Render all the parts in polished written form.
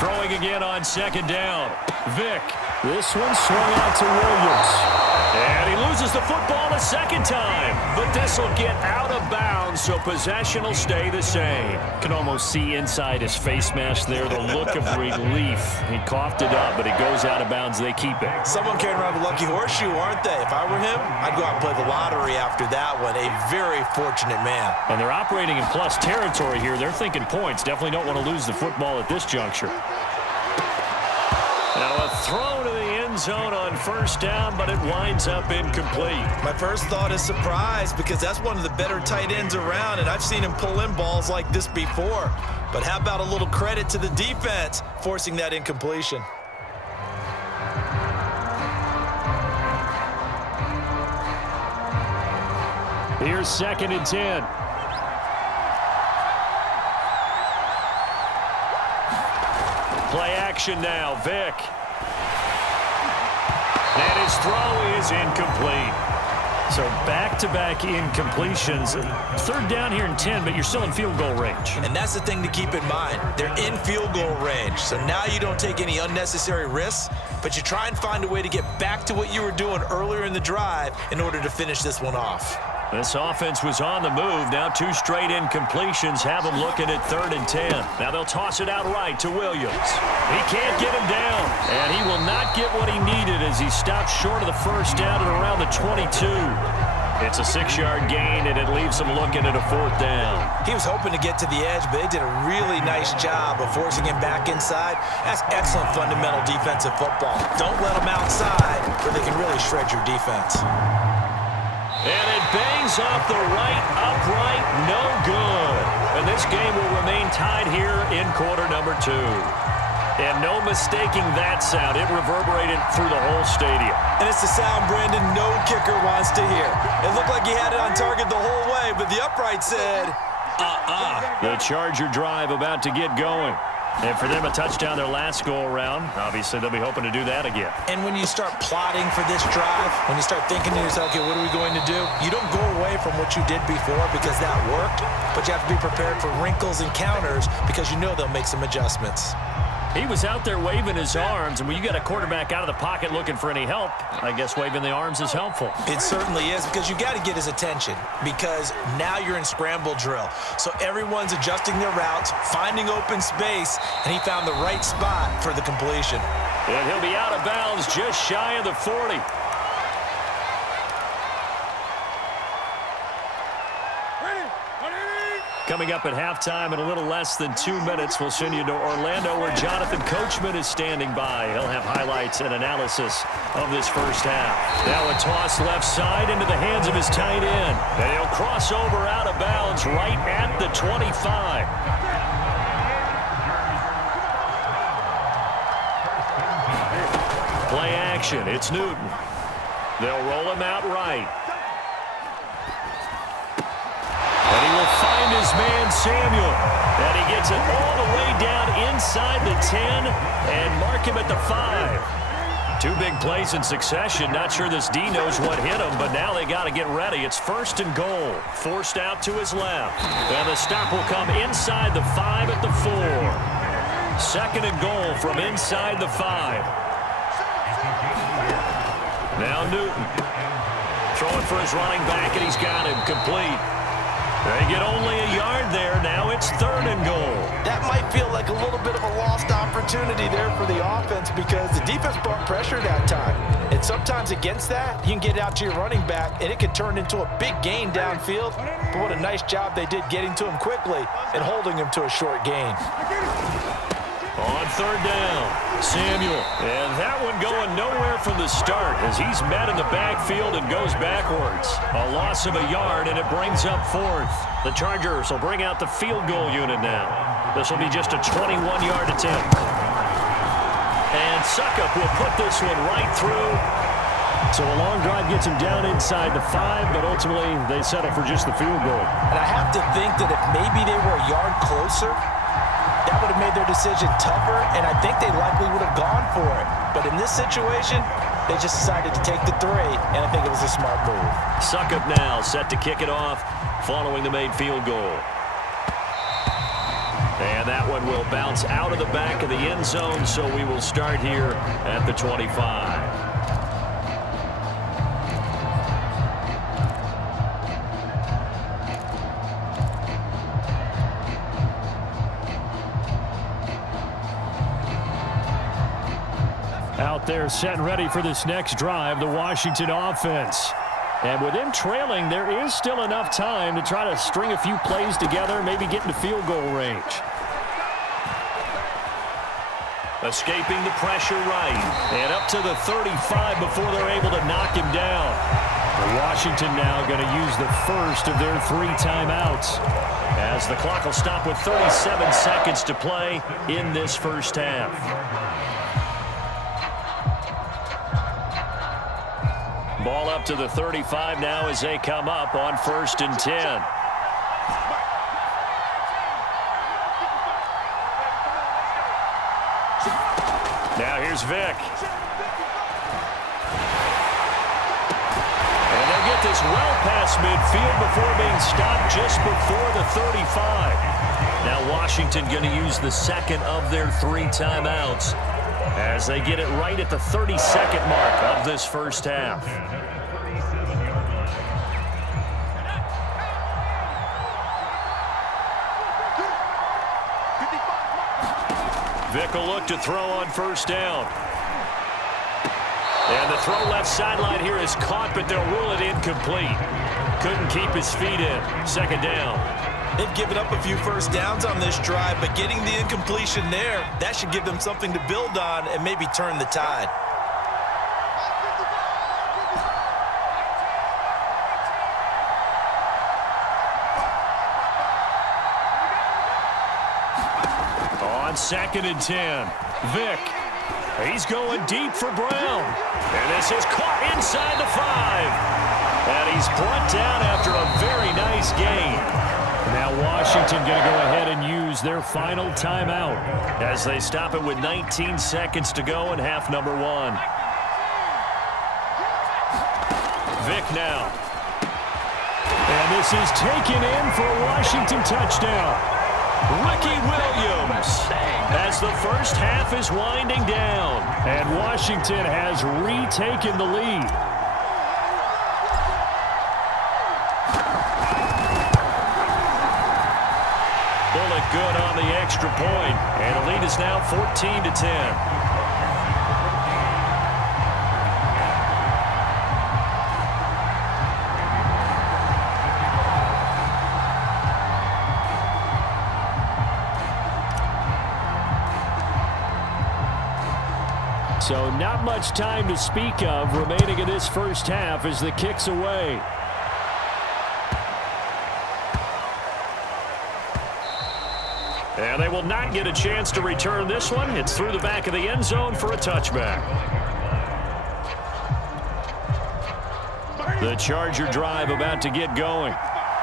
Throwing again on second down. Vick. This one swung out to Williams. And he loses the football a second time. But this will get out of bounds, so possession will stay the same. Can almost see inside his face mask there the look of relief. He coughed it up, but it goes out of bounds. They keep it. Someone carrying around the lucky horseshoe, aren't they? If I were him, I'd go out and play the lottery after that one. A very fortunate man. And they're operating in plus territory here. They're thinking points. Definitely don't want to lose the football at this juncture. Now a throw to the end zone on first down, but it winds up incomplete. My first thought is surprise, because that's one of the better tight ends around, and I've seen him pull in balls like this before. But how about a little credit to the defense forcing that incompletion? Here's 2nd and 10. Play action now. Vick. And his throw is incomplete. So back-to-back incompletions. 3rd down here and 10, but you're still in field goal range. And that's the thing to keep in mind. They're in field goal range. So now you don't take any unnecessary risks, but you try and find a way to get back to what you were doing earlier in the drive in order to finish this one off. This offense was on the move. Now 2 straight incompletions have them looking at 3rd and 10. Now they'll toss it out right to Williams. He can't get him down, and he will not get what he needed as he stops short of the first down at around the 22. It's a 6-yard gain, and it leaves him looking at a 4th down. He was hoping to get to the edge, but they did a really nice job of forcing him back inside. That's excellent fundamental defensive football. Don't let them outside where they can really shred your defense. And it bangs off the right upright, no good. And this game will remain tied here in quarter number 2. And no mistaking that sound. It reverberated through the whole stadium. And it's the sound, Brandon, no kicker wants to hear. It looked like he had it on target the whole way, but the upright said, The Charger drive about to get going. And for them, a touchdown their last go-around. Obviously, they'll be hoping to do that again. And when you start plotting for this drive, when you start thinking to yourself, okay, what are we going to do? You don't go away from what you did before because that worked, but you have to be prepared for wrinkles and counters because you know they'll make some adjustments. He was out there waving his arms, and when you got a quarterback out of the pocket looking for any help, I guess waving the arms is helpful. It certainly is, because you got to get his attention, because now you're in scramble drill. So everyone's adjusting their routes, finding open space, and he found the right spot for the completion. And he'll be out of bounds just shy of the 40. Coming up at halftime in a little less than 2 minutes, we'll send you to Orlando where Jonathan Coachman is standing by. He'll have highlights and analysis of this first half. Now a toss left side into the hands of his tight end. And he'll cross over out of bounds right at the 25. Play action. It's Newton. They'll roll him out right. And he will find his man, Samuel. And he gets it all the way down inside the 10 and mark him at the 5. 2 big plays in succession. Not sure this D knows what hit him, but now they got to get ready. It's 1st and goal. Forced out to his left. And the stop will come inside the 5 at the 4. 2nd and goal from inside the 5. Now Newton. Throwing for his running back, and he's got him complete. They get only a yard there. Now it's 3rd and goal. That might feel like a little bit of a lost opportunity there for the offense because the defense brought pressure that time. And sometimes against that, you can get out to your running back, and it can turn into a big gain downfield. But what a nice job they did getting to him quickly and holding him to a short gain. On 3rd down, Samuel. And that one going nowhere from the start as he's met in the backfield and goes backwards. A loss of a yard, and it brings up 4th. The Chargers will bring out the field goal unit now. This will be just a 21-yard attempt. And Suckup will put this one right through. So a long drive gets him down inside the 5, but ultimately they settle for just the field goal. And I have to think that if maybe they were a yard closer, that would have made their decision tougher, and I think they likely would have gone for it. But in this situation, they just decided to take the 3, and I think it was a smart move. Suckup now set to kick it off following the made field goal. And And that one will bounce out of the back of the end zone, so we will start here at the 25. Out there set and ready for this next drive, the Washington offense. And with them trailing, there is still enough time to try to string a few plays together, maybe get into field goal range. Escaping the pressure right. And up to the 35 before they're able to knock him down. Washington now going to use the first of their 3 timeouts, as the clock will stop with 37 seconds to play in this first half. Ball up to the 35 now as they come up on 1st and 10. Now here's Vick. And they'll get this well past midfield before being stopped just before the 35. Now Washington going to use the second of their 3 timeouts as they get it right at the 30-second mark of this first half. Vick will look to throw on 1st down. And the throw left sideline here is caught, but they'll rule it incomplete. Couldn't keep his feet in. 2nd down. They've given up a few first downs on this drive, but getting the incompletion there, that should give them something to build on and maybe turn the tide. On 2nd and 10, Vick. He's going deep for Brown. And this is caught inside the 5. And he's brought down after a very nice gain. Now Washington going to go ahead and use their final timeout as they stop it with 19 seconds to go in half number 1. Vick now. And this is taken in for a Washington touchdown. Ricky Williams as the first half is winding down. And Washington has retaken the lead. Bullet good on the extra point, and the lead is now 14-10. So not much time to speak of remaining in this first half as the kick's away. And they will not get a chance to return this one. It's through the back of the end zone for a touchback. The Charger drive about to get going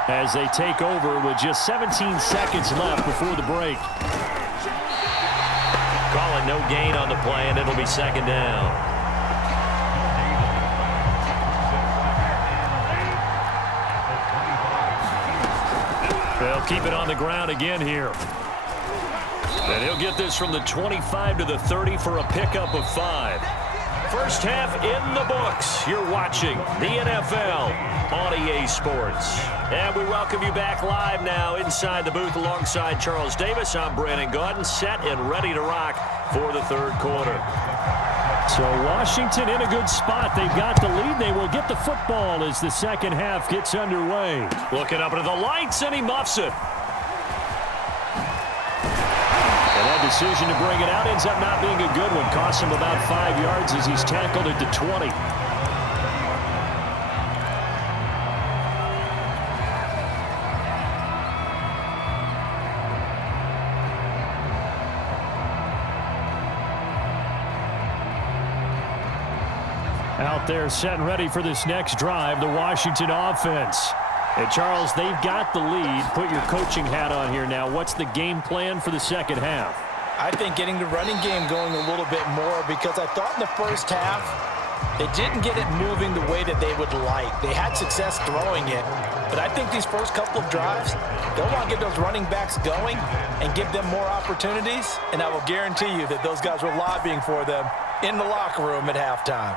as they take over with just 17 seconds left before the break. Calling no gain on the play, and it'll be 2nd down. They'll keep it on the ground again here. And he'll get this from the 25 to the 30 for a pickup of 5. First half in the books. You're watching the NFL on EA Sports. And we welcome you back live now inside the booth alongside Charles Davis. I'm Brandon Gaudin, set and ready to rock for the 3rd quarter. So Washington in a good spot. They've got the lead. They will get the football as the 2nd half gets underway. Looking up into the lights, and he muffs it. Decision to bring it out ends up not being a good one. Costs him about 5 yards as he's tackled at the 20. Out there set and ready for this next drive, the Washington offense. And Charles, they've got the lead. Put your coaching hat on here now. What's the game plan for the 2nd half? I think getting the running game going a little bit more, because I thought in the first half They didn't get it moving the way that they would like. They had success throwing it, but I think these first couple of drives, they'll want to get those running backs going and give them more opportunities, and I will guarantee you that those guys were lobbying for them in the locker room at halftime.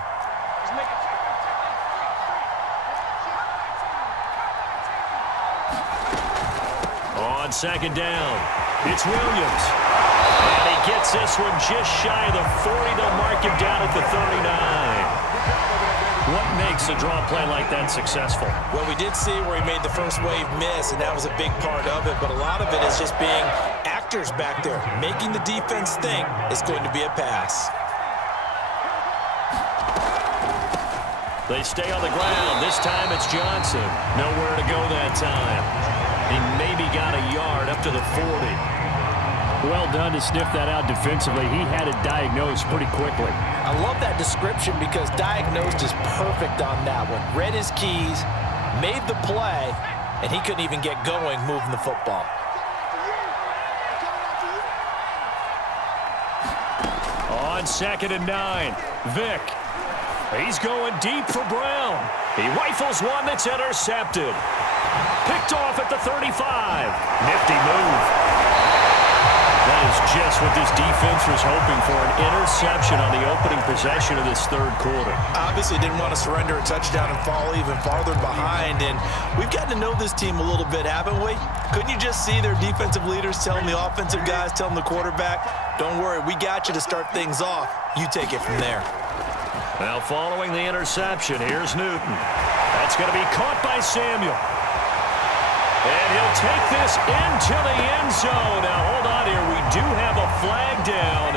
On second down, it's Williams. And he gets this one just shy of the 40. They'll mark him down at the 39. What makes a draw play like that successful? Well, we did see where he made the first wave miss, and that was a big part of it. But a lot of it is just being actors back there, making the defense think it's going to be a pass. They stay on the ground. This time it's Johnson. Nowhere to go that time. He maybe got a yard up to the 40. Well done to sniff that out defensively. He had it diagnosed pretty quickly. I love that description because diagnosed is perfect on that one. Read his keys, made the play, and he couldn't even get going moving the football. On 2nd and 9, Vick. He's going deep for Brown. He rifles one that's intercepted. Picked off at the 35. Nifty move. That is just what this defense was hoping for, an interception on the opening possession of this third quarter. Obviously didn't want to surrender a touchdown and fall even farther behind, and we've gotten to know this team a little bit, haven't we? Couldn't you just see their defensive leaders telling the offensive guys, telling the quarterback, don't worry, we got you to start things off. You take it from there. Now following the interception, here's Newton. That's going to be caught by Samuel. And he'll take this into the end zone. Now, hold on here. We do have a flag down.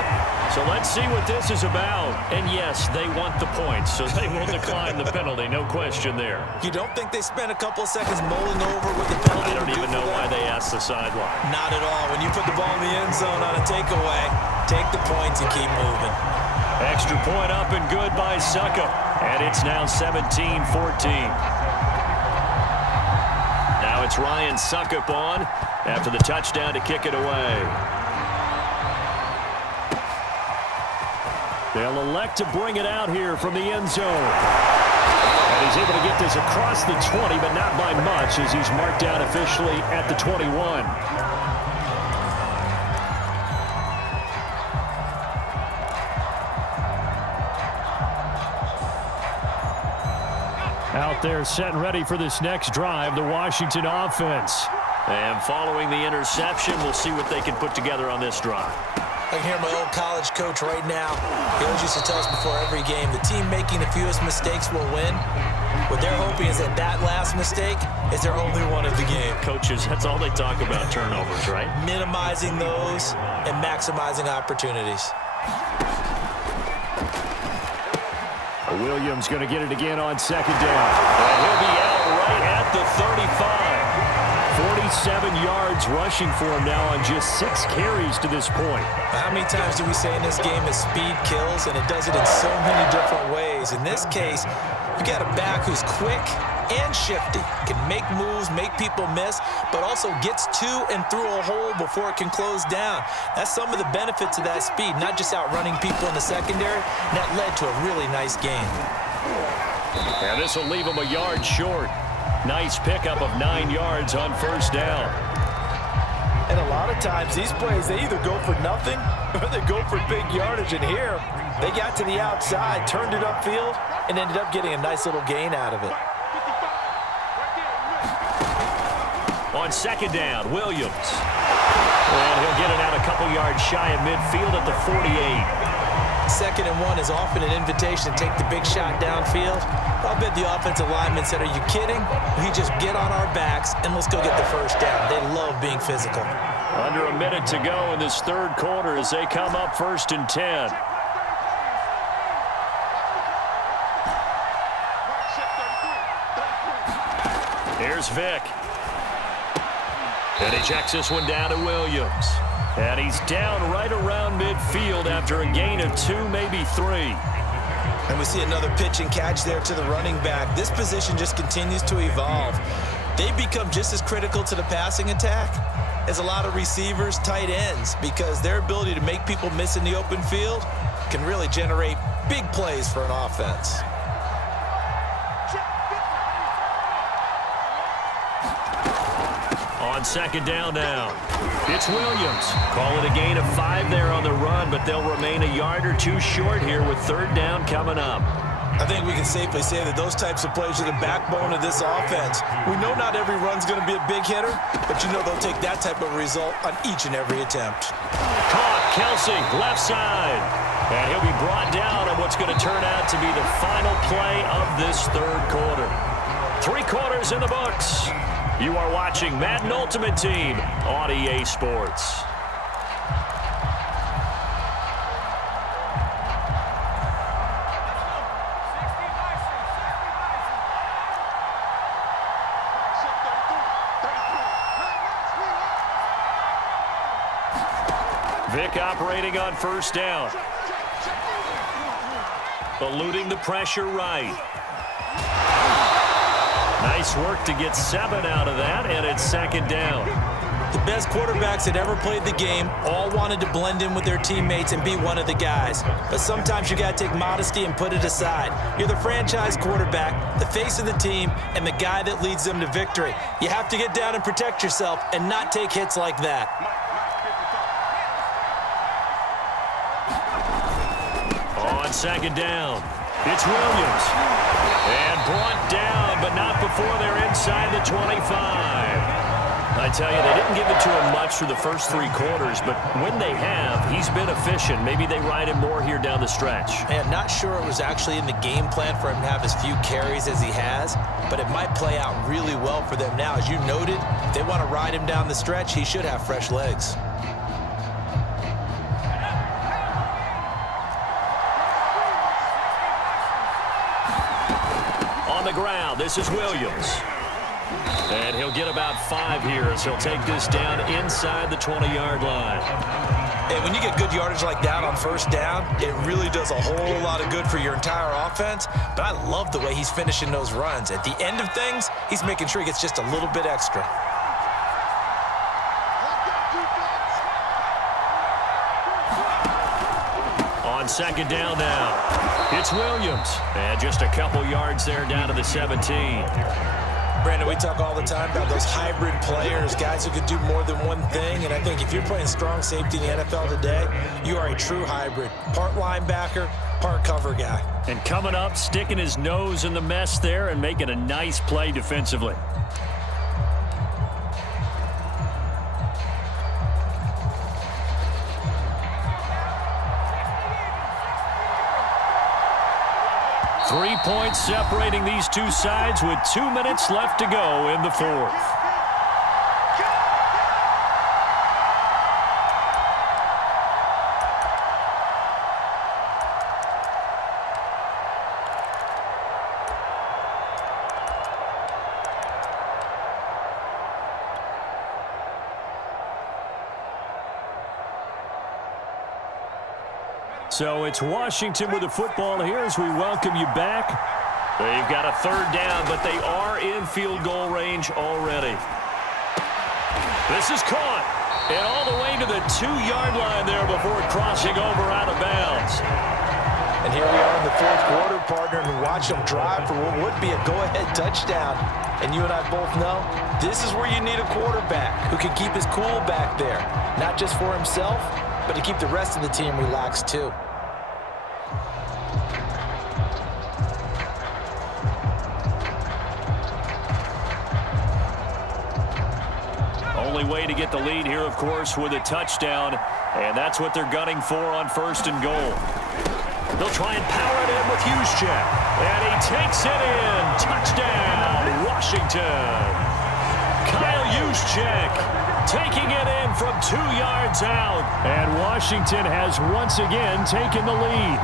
So let's see what this is about. And, yes, they want the points, so they will decline the penalty. No question there. You don't think they spent a couple of seconds mulling over what the penalty I don't even know why they asked the sideline. Not at all. When you put the ball in the end zone on a takeaway, take the points and keep moving. Extra point up and good by Suckup. And it's now 17-14. Now it's Ryan Suckup on after the touchdown to kick it away. They'll elect to bring it out here from the end zone. And he's able to get this across the 20, but not by much as he's marked down officially at the 21. Out there set and ready for this next drive, the Washington offense. And following the interception, we'll see what they can put together on this drive. I can hear my old college coach right now. He always used to tell us before every game, the team making the fewest mistakes will win. What they're hoping is that that last mistake is their only one of the game. Coaches, that's all they talk about, turnovers, right? Minimizing those and maximizing opportunities. Williams going to get it again on 2nd down. And he'll be out right at the 35. 47 yards rushing for him now on just 6 carries to this point. How many times do we say in this game that speed kills, and it does it in so many different ways? In this case, you got a back who's quick and shifty, can make moves, make people miss, but also gets to and through a hole before it can close down. That's some of the benefits of that speed, not just outrunning people in the secondary, and that led to a really nice game. And this will leave him a yard short. Nice pickup of 9 yards on 1st down. And a lot of times, these plays, they either go for nothing or they go for big yardage. And here, they got to the outside, turned it upfield, and ended up getting a nice little gain out of it. On 2nd down, Williams. And he'll get it out a couple yards shy of midfield at the 48. 2nd and 1 is often an invitation to take the big shot downfield. I'll bet the offensive linemen said, are you kidding? We just get on our backs and let's go get the 1st down. They love being physical. Under a minute to go in this 3rd quarter as they come up 1st and 10. Here's Vick. And he checks this one down to Williams. And he's down right around midfield after a gain of 2, maybe 3. And we see another pitch and catch there to the running back. This position just continues to evolve. They become just as critical to the passing attack as a lot of receivers, tight ends, because their ability to make people miss in the open field can really generate big plays for an offense. On second down now, it's Williams. Call it a gain of 5 there on the run, but they'll remain a yard or two short here with third down coming up. I think we can safely say that those types of plays are the backbone of this offense. We know not every run's going to be a big hitter, but you know they'll take that type of result on each and every attempt. Caught, Kelsey, left side. And he'll be brought down on what's going to turn out to be the final play of this third quarter. 3 quarters in the books. You are watching Madden Ultimate Team on EA Sports. Vic operating on first down. Eluding the pressure right. Nice work to get 7 out of that, and it's second down. The best quarterbacks that ever played the game all wanted to blend in with their teammates and be one of the guys. But sometimes you got to take modesty and put it aside. You're the franchise quarterback, the face of the team, and the guy that leads them to victory. You have to get down and protect yourself and not take hits like that. On second down, it's Williams. And brought down, but not before they're inside the 25. I tell you, they didn't give it to him much through the first 3 quarters, but when they have, he's been efficient. Maybe they ride him more here down the stretch. And not sure it was actually in the game plan for him to have as few carries as he has, but it might play out really well for them now. As you noted, if they want to ride him down the stretch, he should have fresh legs. On the ground, this is Williams. And he'll get about 5 here as he'll take this down inside the 20-yard line. And when you get good yardage like that on first down, it really does a whole lot of good for your entire offense. But I love the way he's finishing those runs. At the end of things, he's making sure he gets just a little bit extra. On second down now, it's Williams. And just a couple yards there down to the 17. Brandon, we talk all the time about those hybrid players, guys who could do more than one thing. And I think if you're playing strong safety in the NFL today, you are a true hybrid. Part linebacker, part cover guy. And coming up, sticking his nose in the mess there and making a nice play defensively. Three points separating these two sides with 2 minutes left to go in the fourth. So it's Washington with the football here as we welcome you back. They've got a third down, but they are in field goal range already. This is caught. And all the way to the 2-yard line there before crossing over out of bounds. And here we are in the fourth quarter, partner, and watch them drive for what would be a go-ahead touchdown. And you and I both know this is where you need a quarterback who can keep his cool back there. Not just for himself, but to keep the rest of the team relaxed too. Only way to get the lead here, of course, with a touchdown, and that's what they're gunning for on first and goal. They'll try and power it in with Juszczyk, and he takes it in. Touchdown, Washington. Kyle Juszczyk taking it in from 2 yards out, and Washington has once again taken the lead.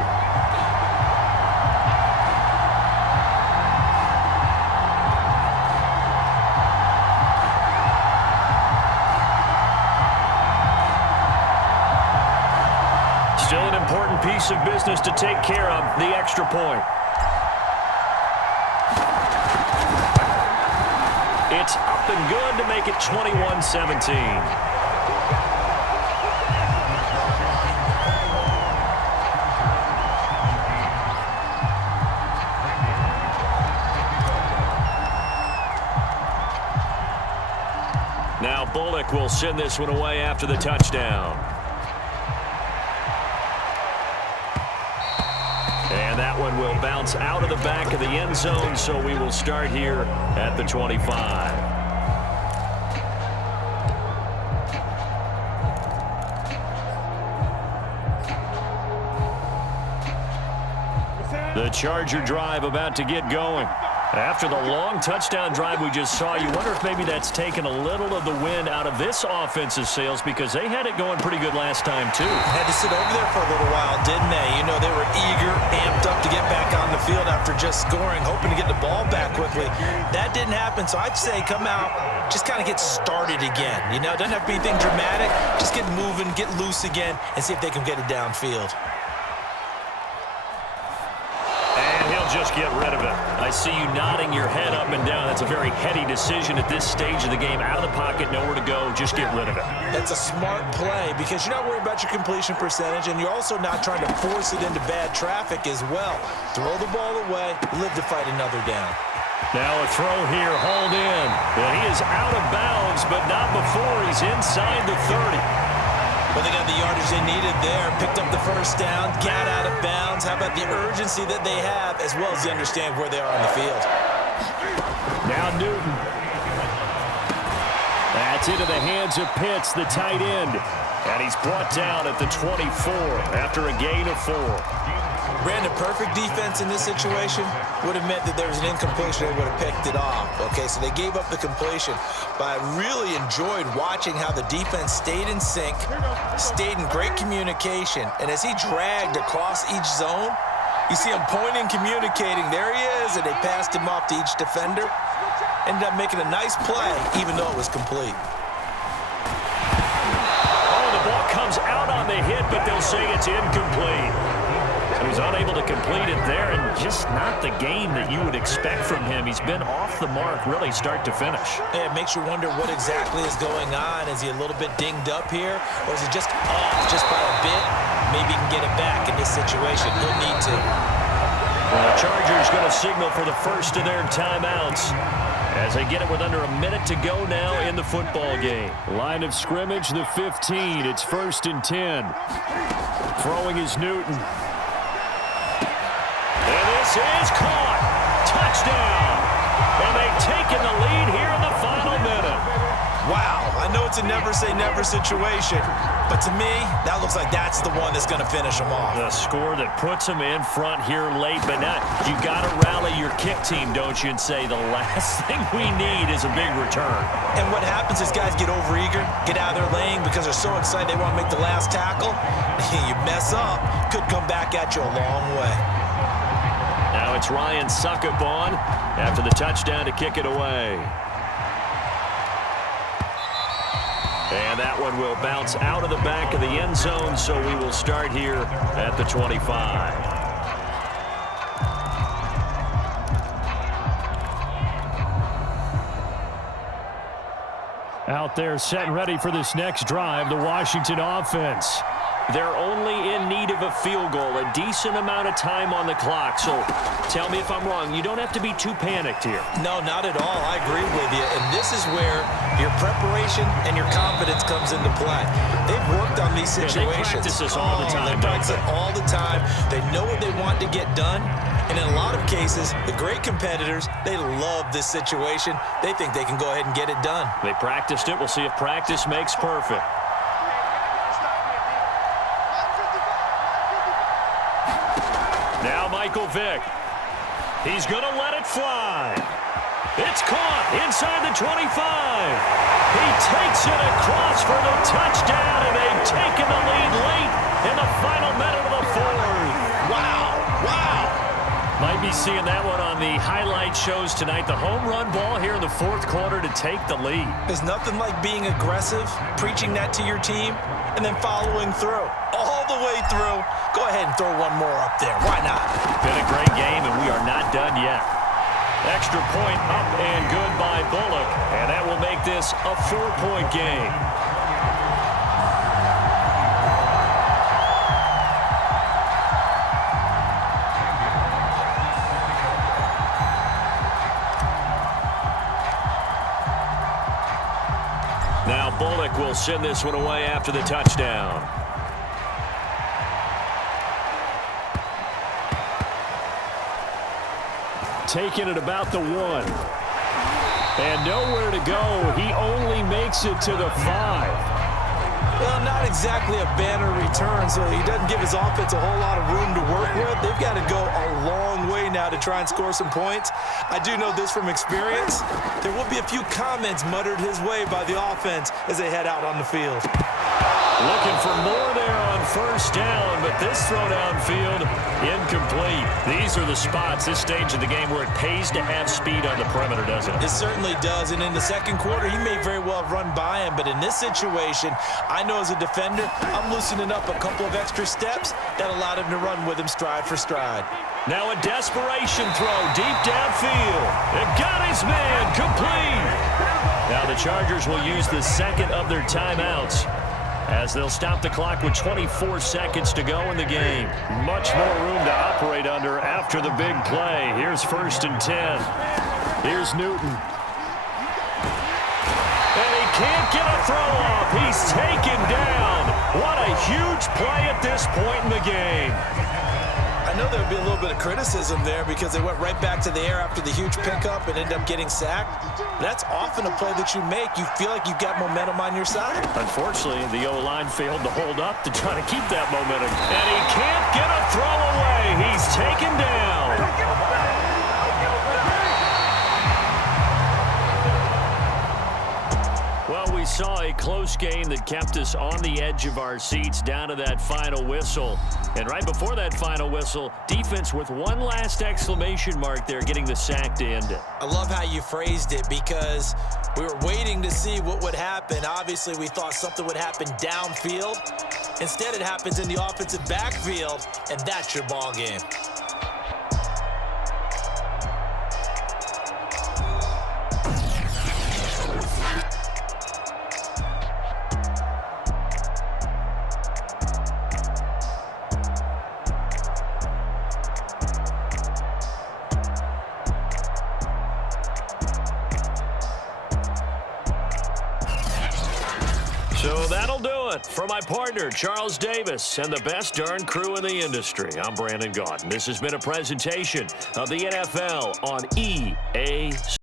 Still an important piece of business to take care of, the extra point. It's up and good to make it 21-17. Vick will send this one away after the touchdown. And that one will bounce out of the back of the end zone, so we will start here at the 25. The Charger drive about to get going. After the long touchdown drive we just saw, you wonder if maybe that's taken a little of the wind out of this offensive sails, because they had it going pretty good last time, too. Had to sit over there for a little while, didn't they? You know, they were eager, amped up to get back on the field after just scoring, hoping to get the ball back quickly. That didn't happen, so I'd say come out, just kind of get started again. You know, it doesn't have to be anything dramatic. Just get moving, get loose again, and see if they can get it downfield. Just get rid of it. I see you nodding your head up and down. That's a very heady decision at this stage of the game. Out of the pocket, nowhere to go. Just get rid of it. That's a smart play because you're not worried about your completion percentage, and you're also not trying to force it into bad traffic as well. Throw the ball away, live to fight another down. Now a throw here, hauled in. And he is out of bounds, but not before he's inside the 30. Well, they got the yardage they needed there, picked up the first down, got out of bounds. How about the urgency that they have, as well as they understand where they are on the field? Now Newton. That's into the hands of Pitts, the tight end. And he's brought down at the 24 after a gain of 4. Brandon, perfect defense in this situation would have meant that there was an incompletion. They would have picked it off. Okay, so they gave up the completion. But I really enjoyed watching how the defense stayed in sync, stayed in great communication. And as he dragged across each zone, you see him pointing, communicating. There he is, and they passed him off to each defender. Ended up making a nice play, even though it was complete. Oh, the ball comes out on the hit, but they'll say it's incomplete. So he's unable to complete it there, and just not the game that you would expect from him. He's been off the mark, really, start to finish. Yeah, it makes you wonder what exactly is going on. Is he a little bit dinged up here, or is he just off just by a bit? Maybe he can get it back in this situation. He'll need to. Well, the Chargers going to signal for the first of their timeouts as they get it with under a minute to go now in the football game. Line of scrimmage, the 15. It's 1st and 10. Throwing is Newton. And this is caught. Touchdown. And they've taken the lead here in the final minute. Wow, I know it's a never-say-never situation, but to me, that looks like that's the one that's going to finish them off. The score that puts them in front here late, but not. You got to rally your kick team, don't you, and say the last thing we need is a big return. And what happens is guys get overeager, get out of their lane because they're so excited they want to make the last tackle. You mess up, could come back at you a long way. Now it's Ryan Suckup on after the touchdown to kick it away. And that one will bounce out of the back of the end zone, so we will start here at the 25. Out there set and ready for this next drive, the Washington offense. They're only in need of a field goal, a decent amount of time on the clock. So tell me if I'm wrong. You don't have to be too panicked here. No, not at all. I agree with you. And this is where your preparation and your confidence comes into play. They've worked on these situations. Yeah, they practice this all the time. They practice it all the time. They know what they want to get done. And in a lot of cases, the great competitors, they love this situation. They think they can go ahead and get it done. They practiced it. We'll see if practice makes perfect. Now Michael Vick. He's going to let it fly. It's caught inside the 25. He takes it across for the touchdown, and they've taken the lead late in the final minute of the fourth. Wow, wow. Might be seeing that one on the highlight shows tonight. The home run ball here in the fourth quarter to take the lead. There's nothing like being aggressive, preaching that to your team, and then following through. All the way through. Go ahead and throw one more up there. Why not? Been a great game, and we are not done yet. Extra point up and good by Bullock, and that will make this a 4-point game. Now Bullock send this one away after the touchdown. Taking it about the 1. And nowhere to go. He only makes it to the 5. Well, not exactly a banner return, so he doesn't give his offense a whole lot of room to work with. They've got to go a long way now to try and score some points. I do know this from experience. There will be a few comments muttered his way by the offense as they head out on the field. Looking for more there on first down, but this throw downfield, incomplete. These are the spots, this stage of the game, where it pays to have speed on the perimeter, doesn't it? It certainly does, and in the second quarter, he may very well have run by him, but in this situation, I know as a defender, I'm loosening up a couple of extra steps that allowed him to run with him stride for stride. Now a desperation throw deep downfield. It got his man complete. Now the Chargers will use the second of their timeouts as they'll stop the clock with 24 seconds to go in the game. Much more room to operate under after the big play. Here's 1st and 10. Here's Newton. And he can't get a throw off. He's taken down. What a huge play at this point in the game. I know there would be a little bit of criticism there because they went right back to the air after the huge pickup and ended up getting sacked. That's often a play that you make. You feel like you've got momentum on your side. Unfortunately, the O-line failed to hold up to try to keep that momentum. And he can't get a throw away. He's taken down. Well, we saw a close game that kept us on the edge of our seats down to that final whistle. And right before that final whistle, defense with one last exclamation mark there, getting the sack to end it. I love how you phrased it because we were waiting to see what would happen. Obviously, we thought something would happen downfield. Instead, it happens in the offensive backfield, and that's your ball game. So that'll do it for my partner, Charles Davis, and the best darn crew in the industry. I'm Brandon Gaudin. This has been a presentation of the NFL on EA